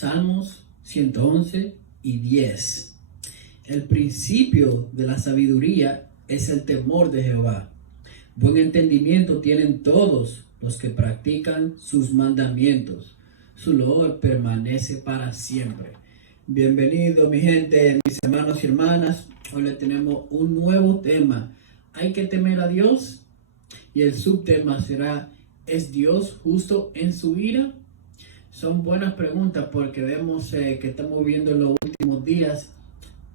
Salmos 111 y 10. El principio de la sabiduría es el temor de Jehová. Buen entendimiento tienen todos los que practican sus mandamientos. Su loor permanece para siempre. Bienvenido, mi gente, mis hermanos y hermanas. Hoy le tenemos un nuevo tema. ¿Hay que temer a Dios? Y el subtema será: ¿es Dios justo en su ira? Son buenas preguntas porque vemos que estamos viviendo en los últimos días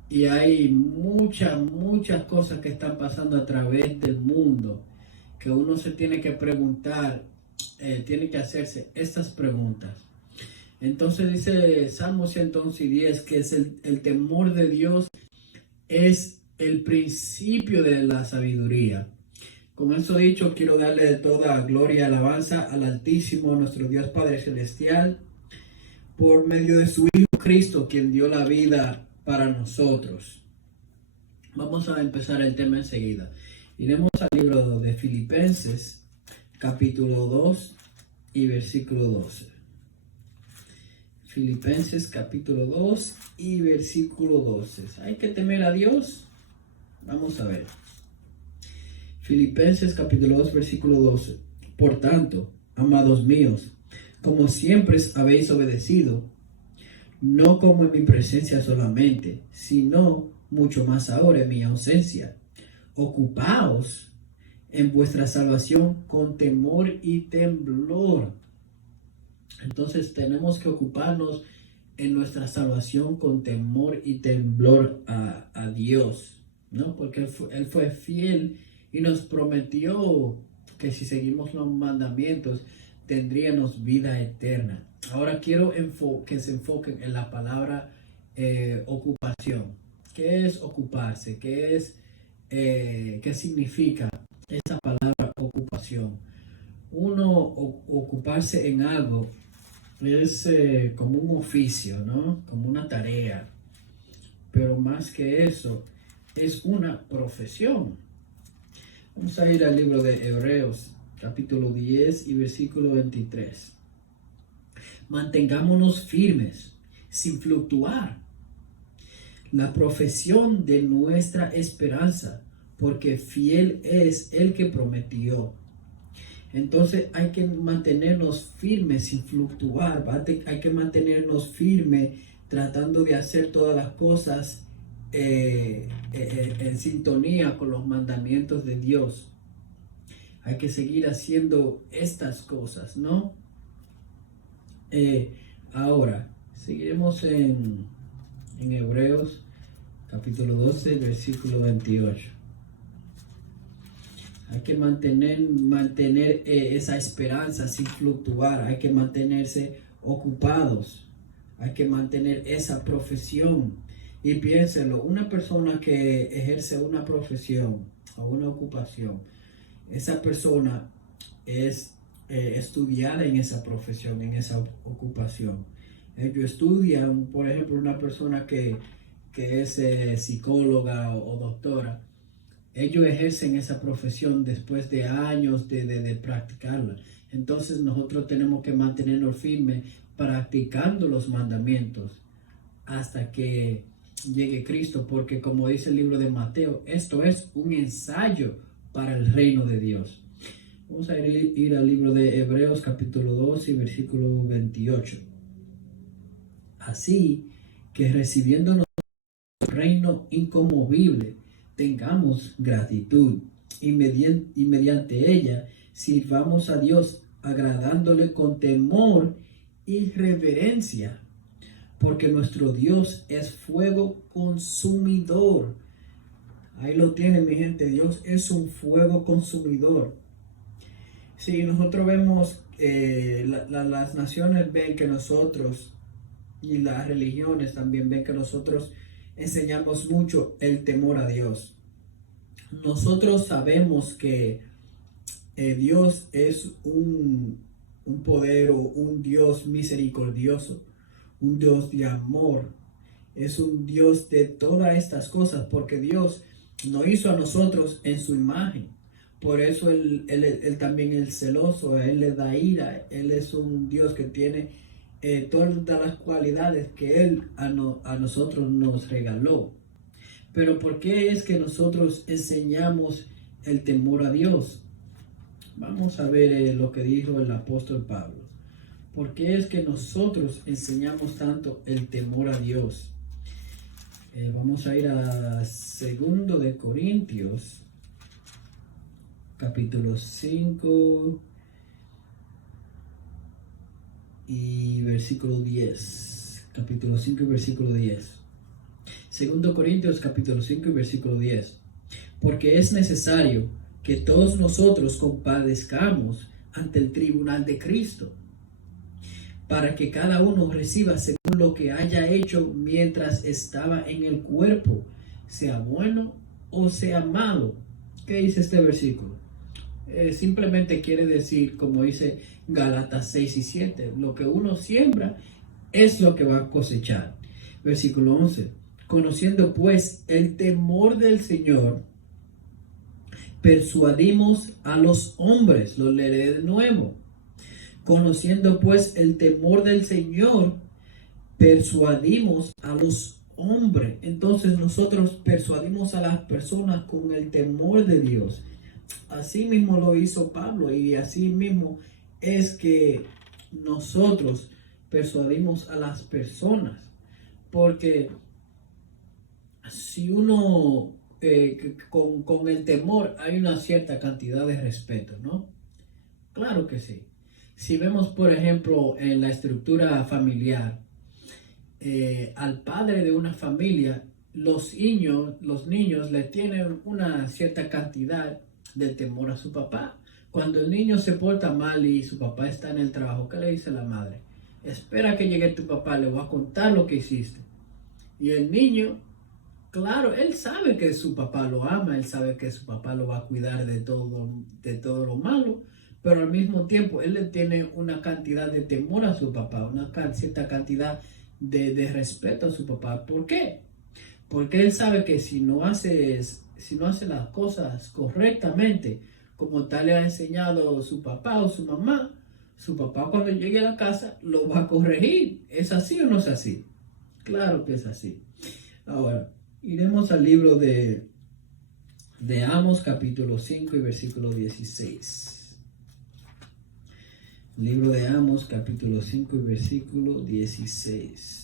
y hay muchas cosas que están pasando a través del mundo que uno se tiene que preguntar, tiene que hacerse estas preguntas. Entonces dice Salmo 111 y 10 que es el temor de Dios es el principio de la sabiduría. Con eso dicho, quiero darle toda gloria y alabanza al Altísimo, nuestro Dios Padre Celestial, por medio de su Hijo Cristo, quien dio la vida para nosotros. Vamos a empezar el tema enseguida. Iremos al libro de Filipenses, capítulo 2 y versículo 12. Filipenses, capítulo 2 y versículo 12. ¿Hay que temer a Dios? Vamos a ver. Filipenses capítulo 2 versículo 12. Por tanto, amados míos, como siempre habéis obedecido, no como en mi presencia solamente, sino mucho más ahora en mi ausencia, ocupaos en vuestra salvación con temor y temblor. Entonces tenemos que ocuparnos en nuestra salvación con temor y temblor a Dios, ¿no? Porque Él fue fiel y nos prometió que si seguimos los mandamientos tendríamos vida eterna. Ahora quiero que se enfoquen en la palabra ocupación. ¿Qué es ocuparse? ¿Qué significa esa palabra ocupación? Uno ocuparse en algo es como un oficio, ¿no? Como una tarea. Pero más que eso, es una profesión. Vamos a ir al libro de Hebreos, capítulo 10 y versículo 23. Mantengámonos firmes, sin fluctuar, la profesión de nuestra esperanza, porque fiel es el que prometió. Entonces hay que mantenernos firmes sin fluctuar, hay que mantenernos firmes tratando de hacer todas las cosas en sintonía con los mandamientos de Dios. Hay que seguir haciendo estas cosas, ¿no? Ahora, seguiremos en Hebreos capítulo 12, versículo 28. Hay que mantener esa esperanza sin fluctuar. Hay que mantenerse ocupados. Hay que mantener esa profesión. Y piénselo, una persona que ejerce una profesión o una ocupación, esa persona es estudiada en esa profesión, en esa ocupación. Ellos estudian, por ejemplo, una persona que es psicóloga o doctora. Ellos ejercen esa profesión después de años de practicarla. Entonces nosotros tenemos que mantenernos firmes practicando los mandamientos hasta que llegue Cristo, porque como dice el libro de Mateo, esto es un ensayo para el reino de Dios. Vamos a ir al libro de Hebreos capítulo 2 y versículo 28. Así que recibiendo el reino inconmovible, tengamos gratitud y mediante ella sirvamos a Dios agradándole con temor y reverencia, porque nuestro Dios es fuego consumidor. Ahí lo tienen, mi gente. Dios es un fuego consumidor. Si nosotros vemos, las naciones ven que nosotros, y las religiones también ven que nosotros enseñamos mucho el temor a Dios. Nosotros sabemos que Dios es un poder o un Dios misericordioso, un Dios de amor, es un Dios de todas estas cosas, porque Dios nos hizo a nosotros en su imagen. Por eso él también es celoso, Él le da ira, Él es un Dios que tiene todas las cualidades que Él a nosotros nos regaló. Pero ¿por qué es que nosotros enseñamos el temor a Dios? Vamos a ver lo que dijo el apóstol Pablo. ¿Por qué es que nosotros enseñamos tanto el temor a Dios? Vamos a ir a 2 de Corintios, capítulo 5 y versículo 10. Capítulo 5 y versículo 10. 2 Corintios, capítulo 5 y versículo 10. Porque es necesario que todos nosotros compadezcamos ante el tribunal de Cristo, para que cada uno reciba según lo que haya hecho mientras estaba en el cuerpo, sea bueno o sea malo. ¿Qué dice este versículo? Simplemente quiere decir, como dice Gálatas 6 y 7, lo que uno siembra es lo que va a cosechar. Versículo 11. Conociendo pues el temor del Señor, persuadimos a los hombres. Lo leeré de nuevo. Conociendo pues el temor del Señor, persuadimos a los hombres. Entonces nosotros persuadimos a las personas con el temor de Dios. Así mismo lo hizo Pablo, y así mismo es que nosotros persuadimos a las personas. Porque si uno con el temor hay una cierta cantidad de respeto, ¿no? Claro que sí. Si vemos, por ejemplo, en la estructura familiar, al padre de una familia, los niños le tienen una cierta cantidad de temor a su papá. Cuando el niño se porta mal y su papá está en el trabajo, ¿qué le dice la madre? Espera que llegue tu papá, le voy a contar lo que hiciste. Y el niño, claro, él sabe que su papá lo ama, él sabe que su papá lo va a cuidar de todo lo malo, pero al mismo tiempo él le tiene una cantidad de temor a su papá, una cierta cantidad de respeto a su papá. ¿Por qué? Porque él sabe que si no hace las cosas correctamente, como tal le ha enseñado su papá o su mamá, su papá cuando llegue a la casa lo va a corregir. ¿Es así o no es así? Claro que es así. Ahora, iremos al libro de Amos, capítulo 5 y versículo 16. Libro de Amos, capítulo 5 y versículo 16.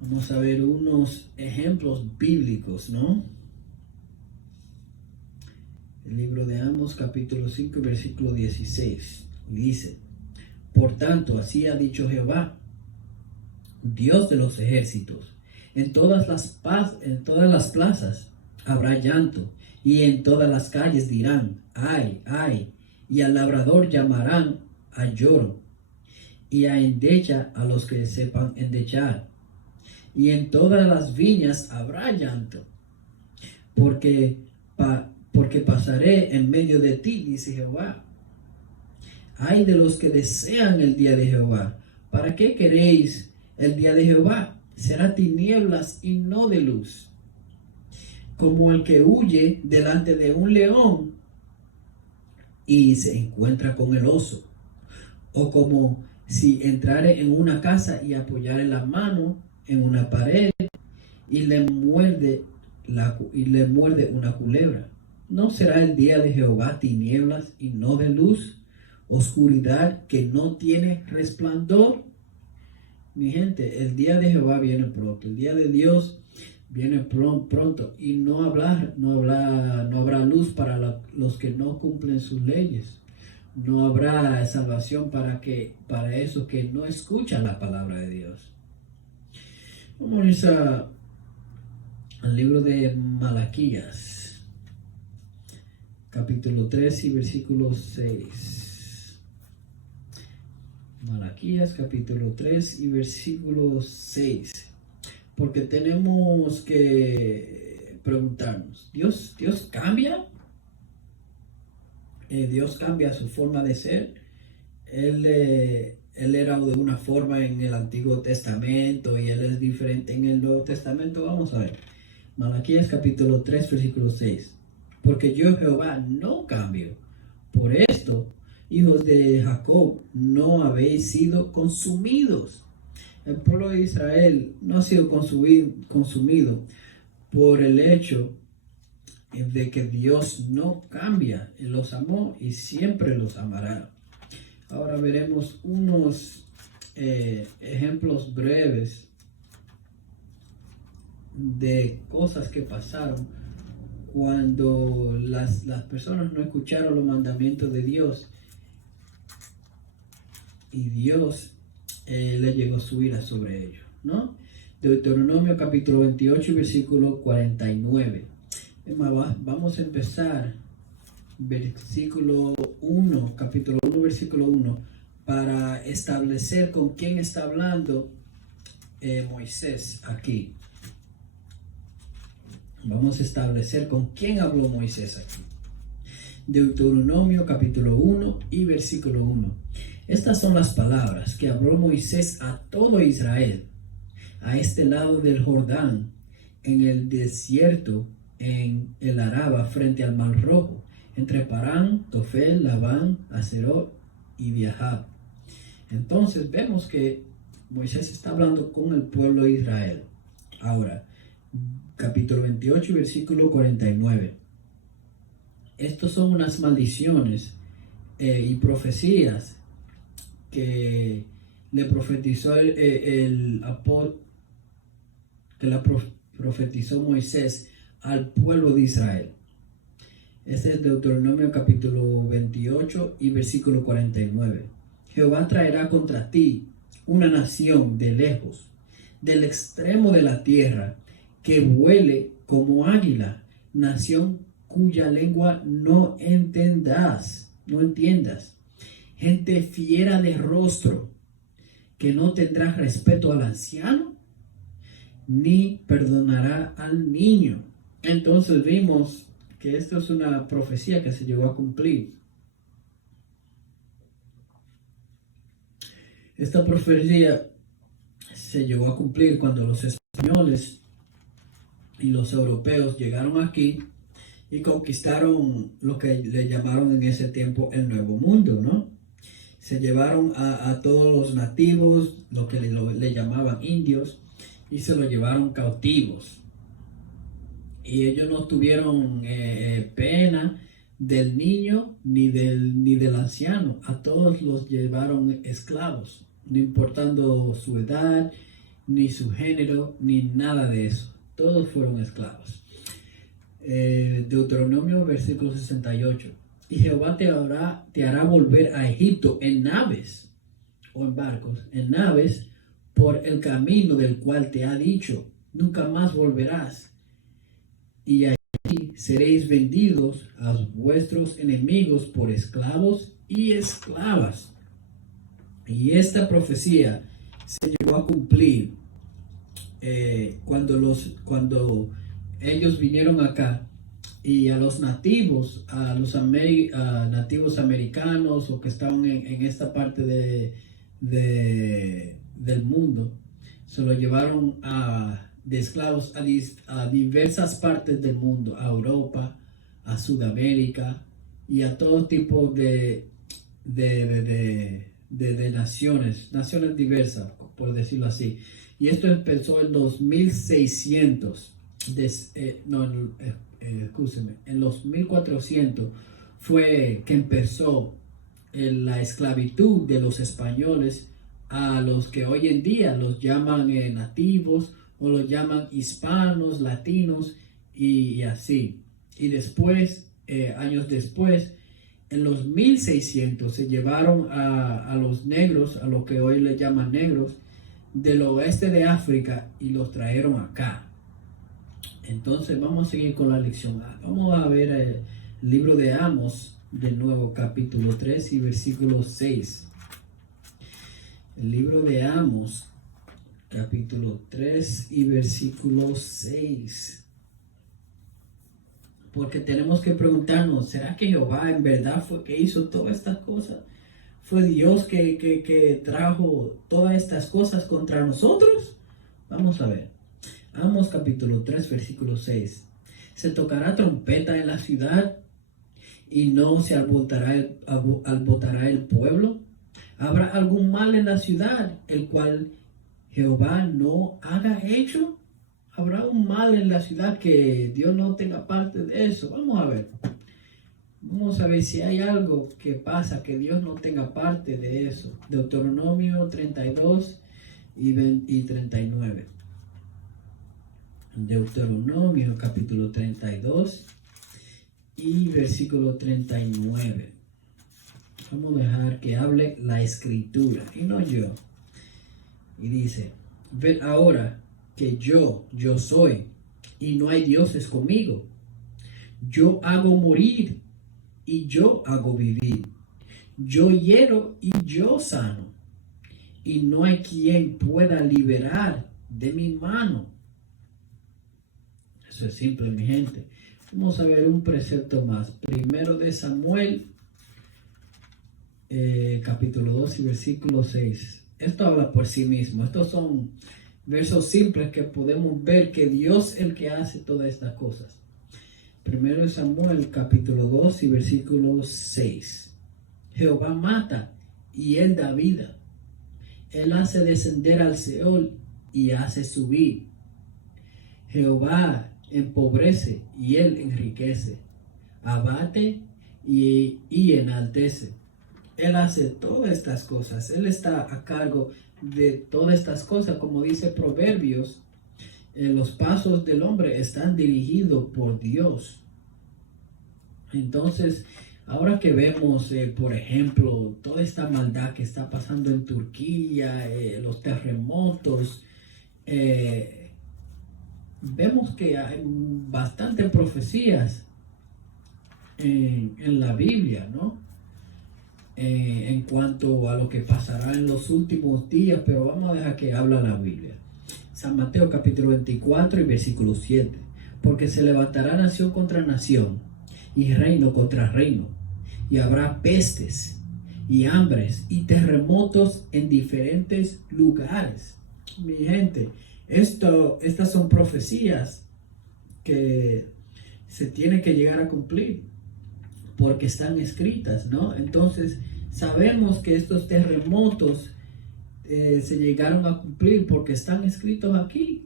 Vamos a ver unos ejemplos bíblicos, ¿no? El libro de Amos, capítulo 5 y versículo 16. Dice: por tanto, así ha dicho Jehová, Dios de los ejércitos, en todas las plazas habrá llanto, y en todas las calles dirán, ay, ay, y al labrador llamarán a lloro, y a endecha a los que sepan endechar. Y en todas las viñas habrá llanto, porque pasaré en medio de ti, dice Jehová. Ay de los que desean el día de Jehová. ¿Para qué queréis el día de Jehová? Será tinieblas y no de luz. Como el que huye delante de un león y se encuentra con el oso. O como si entrare en una casa y apoyare la mano en una pared y le muerde una culebra. ¿No será el día de Jehová tinieblas y no de luz? Oscuridad que no tiene resplandor. Mi gente, el día de Jehová viene pronto, el día de Dios viene pronto, y no habrá luz para los que no cumplen sus leyes. No habrá salvación para esos que no escuchan la palabra de Dios. Vamos al libro de Malaquías, capítulo 3 y versículo 6. Malaquías capítulo 3 y versículo 6. Porque tenemos que preguntarnos, ¿Dios cambia? Dios cambia su forma de ser. Él era de una forma en el Antiguo Testamento y Él es diferente en el Nuevo Testamento. Vamos a ver. Malaquías capítulo 3 versículo 6. Porque yo Jehová no cambio. Por por esto, hijos de Jacob, no habéis sido consumidos. El pueblo de Israel no ha sido consumido por el hecho de que Dios no cambia. Él los amó y siempre los amará. Ahora veremos unos ejemplos breves de cosas que pasaron cuando las personas no escucharon los mandamientos de Dios y Dios le llegó su ira sobre ellos, ¿no? Deuteronomio capítulo 28 versículo 49. Vamos a empezar versículo 1, capítulo 1, versículo 1, para establecer con quién está hablando Moisés aquí. Vamos a establecer con quién habló Moisés aquí. Deuteronomio capítulo 1 y versículo 1. Estas son las palabras que habló Moisés a todo Israel, a este lado del Jordán, en el desierto, en el Araba, frente al Mar Rojo, entre Parán, Tofel, Labán, Aserot y Biahab. Entonces vemos que Moisés está hablando con el pueblo de Israel. Ahora, capítulo 28, versículo 49. Estos son unas maldiciones y profecías que le profetizó profetizó Moisés al pueblo de Israel. Este es Deuteronomio capítulo 28 y versículo 49. Jehová traerá contra ti una nación de lejos, del extremo de la tierra, que vuele como águila, nación cuya lengua no entiendas, gente fiera de rostro, que no tendrá respeto al anciano, ni perdonará al niño. Entonces vimos que esto es una profecía que se llegó a cumplir. Esta profecía se llegó a cumplir cuando los españoles y los europeos llegaron aquí y conquistaron lo que le llamaron en ese tiempo el Nuevo Mundo, ¿no? Se llevaron a todos los nativos, lo que le llamaban indios, y se lo llevaron cautivos. Y ellos no tuvieron pena del niño ni del anciano. A todos los llevaron esclavos, no importando su edad, ni su género, ni nada de eso. Todos fueron esclavos. Deuteronomio versículo 68. Y Jehová te hará volver a Egipto en naves o en barcos, en naves, por el camino del cual te ha dicho, nunca más volverás. Y allí seréis vendidos a vuestros enemigos por esclavos y esclavas. Y esta profecía se llegó a cumplir cuando ellos vinieron acá, y a los nativos, nativos americanos o que estaban en esta parte del mundo, se lo llevaron de esclavos a diversas partes del mundo, a Europa, a Sudamérica y a todo tipo de naciones diversas, por decirlo así. Y esto empezó en los 1600, en los 1400 fue que empezó la esclavitud de los españoles a los que hoy en día los llaman nativos o los llaman hispanos, latinos y así. Y después, años después, en los 1600 se llevaron a los negros, a lo que hoy le llaman negros, del oeste de África y los trajeron acá. Entonces vamos a seguir con la lección. Vamos a ver el libro de Amos, de nuevo, capítulo 3 y versículo 6. El libro de Amos, capítulo 3 y versículo 6. Porque tenemos que preguntarnos, ¿será que Jehová en verdad fue que hizo todas estas cosas? ¿Fue Dios que trajo todas estas cosas contra nosotros? Vamos a ver. Amos capítulo 3, versículo 6. Se tocará trompeta en la ciudad y no se alborotará el pueblo. ¿Habrá algún mal en la ciudad, el cual Jehová no haga hecho? ¿Habrá un mal en la ciudad que Dios no tenga parte de eso? Vamos a ver. Vamos a ver si hay algo que pasa que Dios no tenga parte de eso. Deuteronomio 32 y 39. Deuteronomio capítulo 32 y versículo 39. Vamos a dejar que hable la escritura y no yo. Y dice: ved ahora que yo soy, y no hay dioses conmigo. Yo hago morir y yo hago vivir. Yo hiero y yo sano. Y no hay quien pueda liberar de mi mano. Eso es simple, mi gente. Vamos a ver un precepto más. Primero de Samuel, capítulo 2 y versículo 6. Esto habla por sí mismo. Estos son versos simples que podemos ver que Dios es el que hace todas estas cosas. Primero de Samuel, capítulo 2 y versículo 6. Jehová mata y él da vida. Él hace descender al Seol y hace subir. Jehová empobrece y él enriquece. Abate y enaltece. Él hace todas estas cosas. Él está a cargo de todas estas cosas. Como dice Proverbios, los pasos del hombre están dirigidos por Dios. Entonces, ahora que vemos, por ejemplo, toda esta maldad que está pasando en Turquía, los terremotos, vemos que hay bastantes profecías en la Biblia, ¿no? En cuanto a lo que pasará en los últimos días, pero vamos a dejar que habla la Biblia. San Mateo capítulo 24 y versículo 7. Porque se levantará nación contra nación y reino contra reino, y habrá pestes y hambres y terremotos en diferentes lugares. Mi gente, estas son profecías que se tienen que llegar a cumplir porque están escritas, ¿no? Entonces sabemos que estos terremotos se llegaron a cumplir porque están escritos aquí,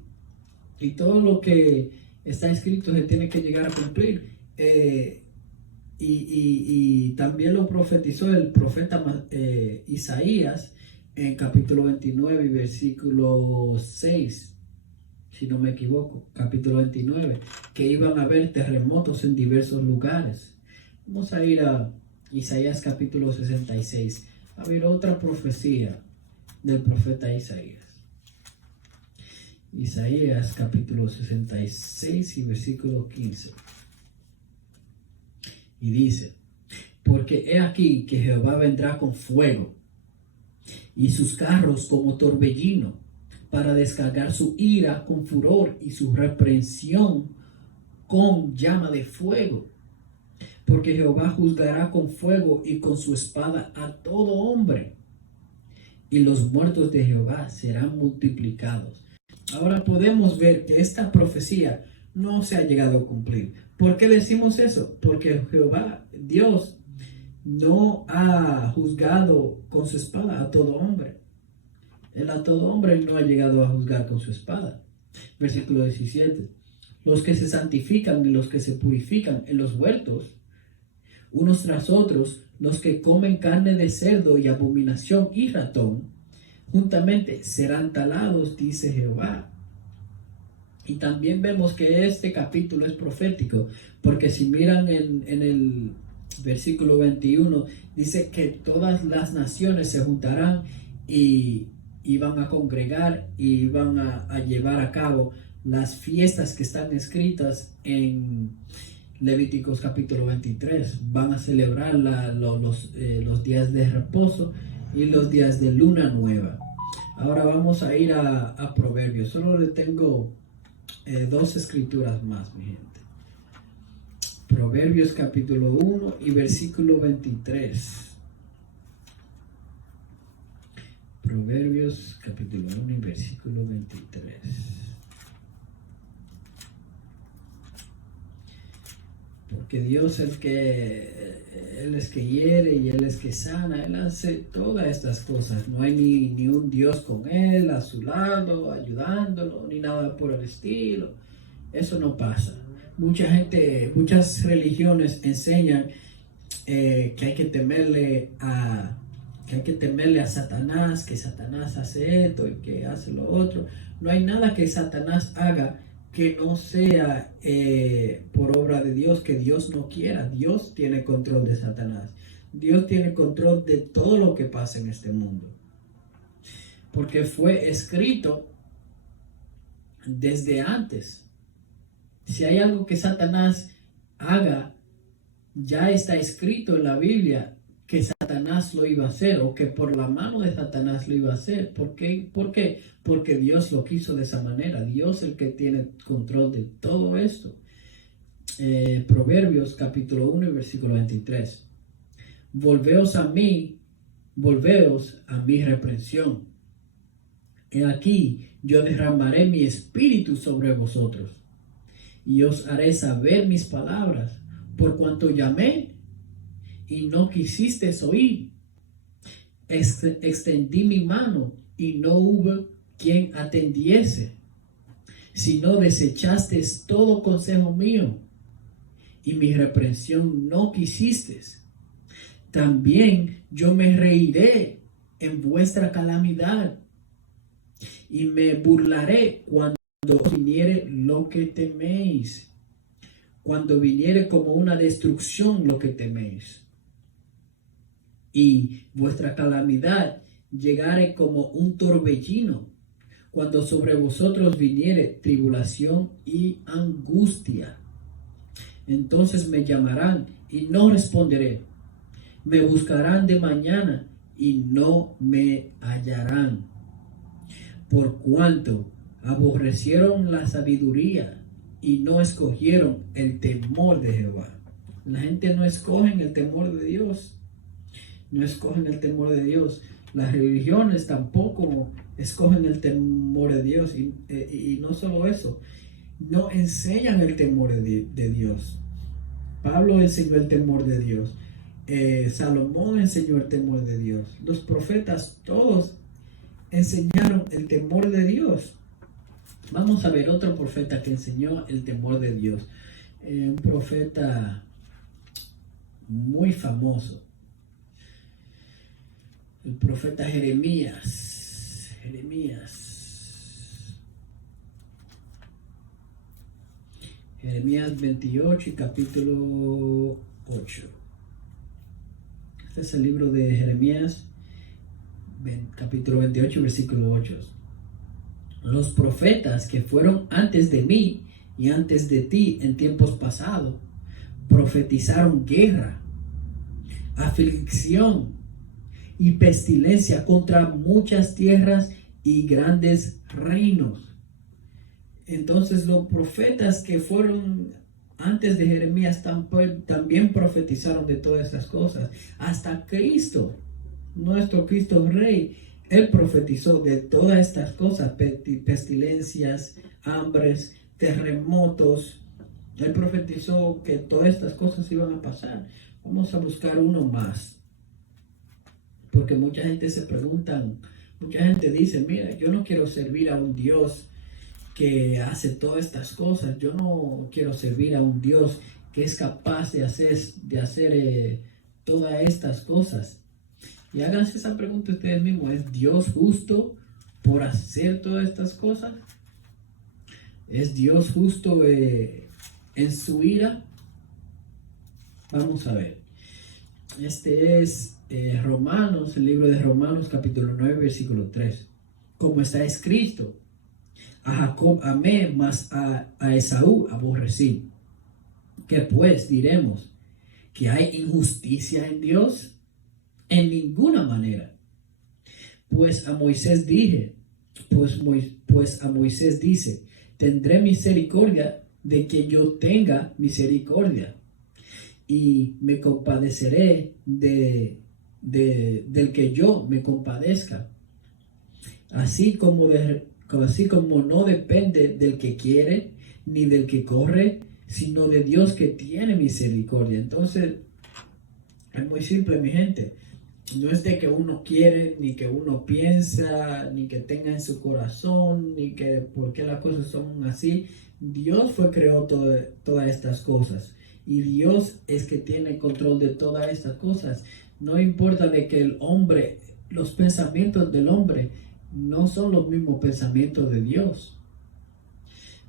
y todo lo que está escrito se tiene que llegar a cumplir. Y también lo profetizó el profeta Isaías en capítulo 29 y versículo 6, si no me equivoco, capítulo 29, que iban a haber terremotos en diversos lugares. Vamos a ir a Isaías capítulo 66, a ver otra profecía del profeta Isaías. Isaías capítulo 66 y versículo 15. Y dice: porque he aquí que Jehová vendrá con fuego y sus carros como torbellino, para descargar su ira con furor y su reprensión con llama de fuego. Porque Jehová juzgará con fuego y con su espada a todo hombre, y los muertos de Jehová serán multiplicados. Ahora podemos ver que esta profecía no se ha llegado a cumplir. ¿Por qué decimos eso? Porque Jehová, Dios, no ha juzgado con su espada a todo hombre. Él a todo hombre no ha llegado a juzgar con su espada. Versículo 17. Los que se santifican y los que se purifican en los huertos, unos tras otros, los que comen carne de cerdo y abominación y ratón, juntamente serán talados, dice Jehová. Y también vemos que este capítulo es profético, porque si miran en el versículo 21, dice que todas las naciones se juntarán y van a congregar y van a llevar a cabo las fiestas que están escritas en Levíticos capítulo 23. Van a celebrar los días de reposo y los días de luna nueva. Ahora vamos a ir a Proverbios. Solo le tengo dos escrituras más, mi gente. Proverbios capítulo 1 y versículo 23. Proverbios capítulo 1 y versículo 23. porque Dios Él es que hiere y Él es que sana, Él hace todas estas cosas. No hay ni un Dios con Él a su lado, ayudándolo, ni nada por el estilo. Eso no pasa. Muchas religiones enseñan que hay que temerle a Satanás, que Satanás hace esto y que hace lo otro. No hay nada que Satanás haga que no sea por obra de Dios, que Dios no quiera. Dios tiene control de Satanás. Dios tiene control de todo lo que pasa en este mundo. Porque fue escrito desde antes. Si hay algo que Satanás haga, ya está escrito en la Biblia que Satanás lo iba a hacer, o que por la mano de Satanás lo iba a hacer. ¿Por qué? Porque Dios lo quiso de esa manera. Dios es el que tiene control de todo esto. Proverbios capítulo 1 y versículo 23. Volveos a mi reprensión. He aquí, yo derramaré mi espíritu sobre vosotros, y os haré saber mis palabras, por cuanto llamé y no quisisteis oír. Extendí mi mano y no hubo quien atendiese, sino desechasteis todo consejo mío, y mi reprensión no quisisteis. También yo me reiré en vuestra calamidad, y me burlaré cuando viniere lo que teméis, cuando viniere como una destrucción lo que teméis, y vuestra calamidad llegare como un torbellino, cuando sobre vosotros viniere tribulación y angustia. Entonces me llamarán y no responderé, me buscarán de mañana y no me hallarán, por cuanto aborrecieron la sabiduría y no escogieron el temor de Jehová. La gente no escoge el temor de Dios. No escogen el temor de Dios. Las religiones tampoco escogen el temor de Dios. Y no solo eso, no enseñan el temor de Dios. Pablo enseñó el temor de Dios. Salomón enseñó el temor de Dios. Los profetas todos enseñaron el temor de Dios. Vamos a ver otro profeta que enseñó el temor de Dios. Un profeta muy famoso. El profeta Jeremías. Jeremías 28 y capítulo 8. Este es el libro de Jeremías, capítulo 28, versículo 8. Los profetas que fueron antes de mí y antes de ti en tiempos pasados profetizaron guerra, aflicción y pestilencia contra muchas tierras y grandes reinos. Entonces los profetas que fueron antes de Jeremías también profetizaron de todas estas cosas. Hasta Cristo, nuestro Cristo Rey, Él profetizó de todas estas cosas, pestilencias, hambres, terremotos. Él profetizó que todas estas cosas iban a pasar. Vamos a buscar uno más. Porque mucha gente se pregunta, mucha gente dice, mira, yo no quiero servir a un Dios que hace todas estas cosas. Yo no quiero servir a un Dios que es capaz de hacer todas estas cosas. Y háganse esa pregunta ustedes mismos. ¿Es Dios justo por hacer todas estas cosas? ¿Es Dios justo en su ira? Vamos a ver. Este es Romanos, el libro de Romanos capítulo 9, versículo 3. Como está escrito, a Jacob amé, mas a Esaú aborrecí. ¿Qué pues diremos? ¿Que hay injusticia en Dios? En ninguna manera. Pues a Moisés dice, tendré misericordia de quien yo tenga misericordia, y me compadeceré del que yo me compadezca. Así como no depende del que quiere, ni del que corre, sino de Dios que tiene misericordia. Entonces, es muy simple, mi gente. No es de que uno quiere, ni que uno piensa, ni que tenga en su corazón, ni que por qué las cosas son así. Dios fue creó todas estas cosas. Y Dios es que tiene control de todas estas cosas. No importa de que el hombre, los pensamientos del hombre no son los mismos pensamientos de Dios.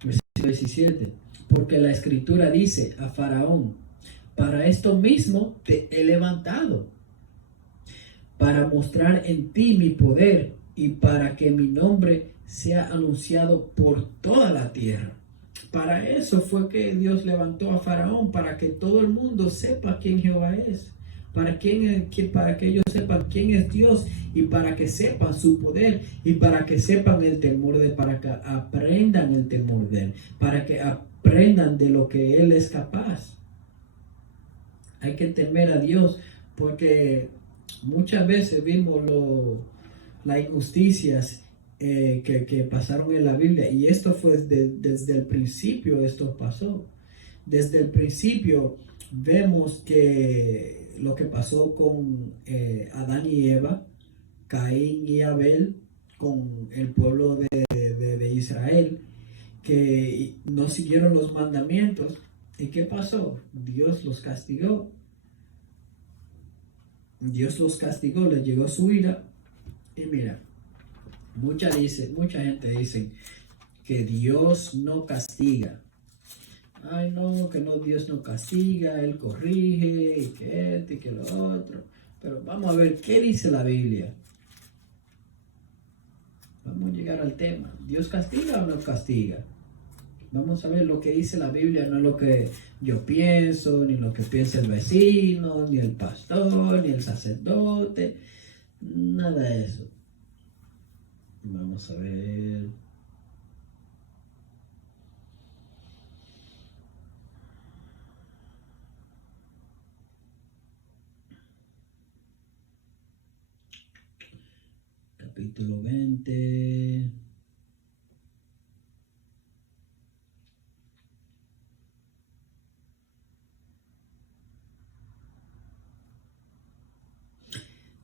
Versículo 17. Porque la escritura dice a Faraón, para esto mismo te he levantado, para mostrar en ti mi poder y para que mi nombre sea anunciado por toda la tierra. Para eso fue que Dios levantó a Faraón, para que todo el mundo sepa quién Jehová es, para que ellos sepan quién es Dios y para que sepan su poder y para que sepan el temor de Él, para que aprendan el temor de Él, para que aprendan de lo que Él es capaz. Hay que temer a Dios porque muchas veces vimos las injusticias que pasaron en la Biblia y esto fue desde el principio, esto pasó. Desde el principio vemos que lo que pasó con Adán y Eva, Caín y Abel, con el pueblo de Israel, que no siguieron los mandamientos. ¿Y qué pasó? Dios los castigó. Dios los castigó, les llegó su ira. Y mira, mucha gente dice que Dios no castiga. Ay, no, que no, Dios no castiga, Él corrige, y que esto y que lo otro. Pero vamos a ver, ¿qué dice la Biblia? Vamos a llegar al tema. ¿Dios castiga o no castiga? Vamos a ver lo que dice la Biblia, no lo que yo pienso, ni lo que piensa el vecino, ni el pastor, ni el sacerdote, nada de eso. Vamos a ver. Capítulo 20.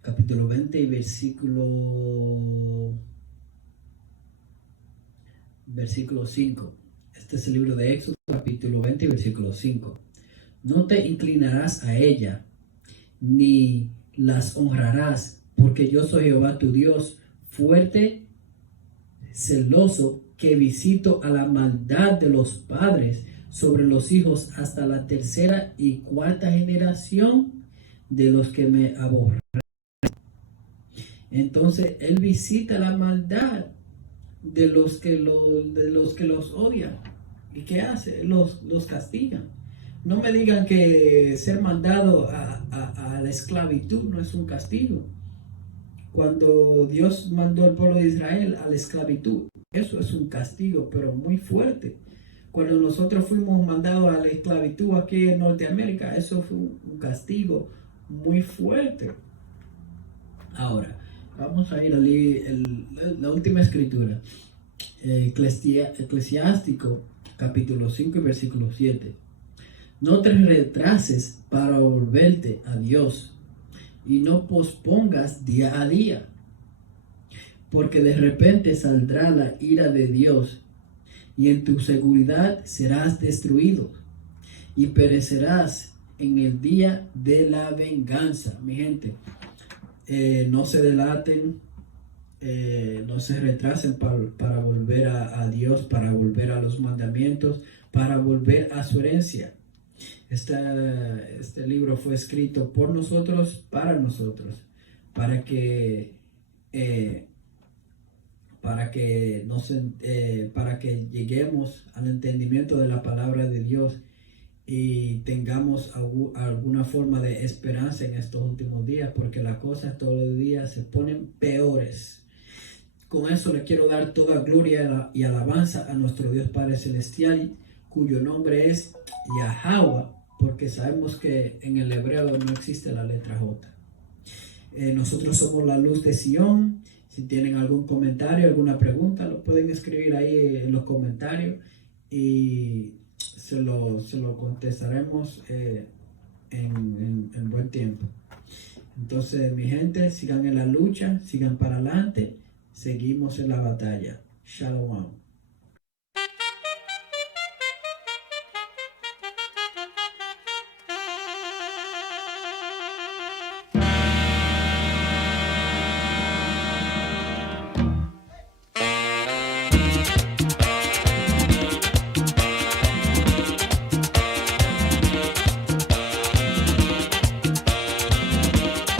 Capítulo 20 y versículo 5. Este es el libro de Éxodo, capítulo 20 y versículo 5. No te inclinarás a ella, ni las honrarás, porque yo soy Jehová tu Dios, fuerte, celoso, que visito a la maldad de los padres sobre los hijos hasta la tercera y cuarta generación de los que me aborrecen. Entonces Él visita la maldad de los que los odian. ¿Y qué hace? Los castiga. No me digan que ser mandado a la esclavitud no es un castigo. Cuando Dios mandó al pueblo de Israel a la esclavitud, eso es un castigo, pero muy fuerte. Cuando nosotros fuimos mandados a la esclavitud aquí en Norteamérica, eso fue un castigo muy fuerte. Ahora, vamos a ir a la última escritura, Eclesiástico, capítulo 5 y versículo 7. No te retrases para volverte a Dios y no pospongas día a día, porque de repente saldrá la ira de Dios y en tu seguridad serás destruido y perecerás en el día de la venganza. Mi gente, no se delaten, no se retrasen para volver a Dios, para volver a los mandamientos, para volver a su herencia. Este libro fue escrito por nosotros, para nosotros, para que lleguemos al entendimiento de la palabra de Dios y tengamos alguna forma de esperanza en estos últimos días, porque las cosas todos los días se ponen peores. Con eso le quiero dar toda gloria y alabanza a nuestro Dios Padre Celestial, cuyo nombre es Yahweh, porque sabemos que en el hebreo no existe la letra J. Nosotros somos la luz de Sion. Si tienen algún comentario, alguna pregunta, lo pueden escribir ahí en los comentarios. Y se lo contestaremos en buen tiempo. Entonces, mi gente, sigan en la lucha, sigan para adelante, seguimos en la batalla. Shalom.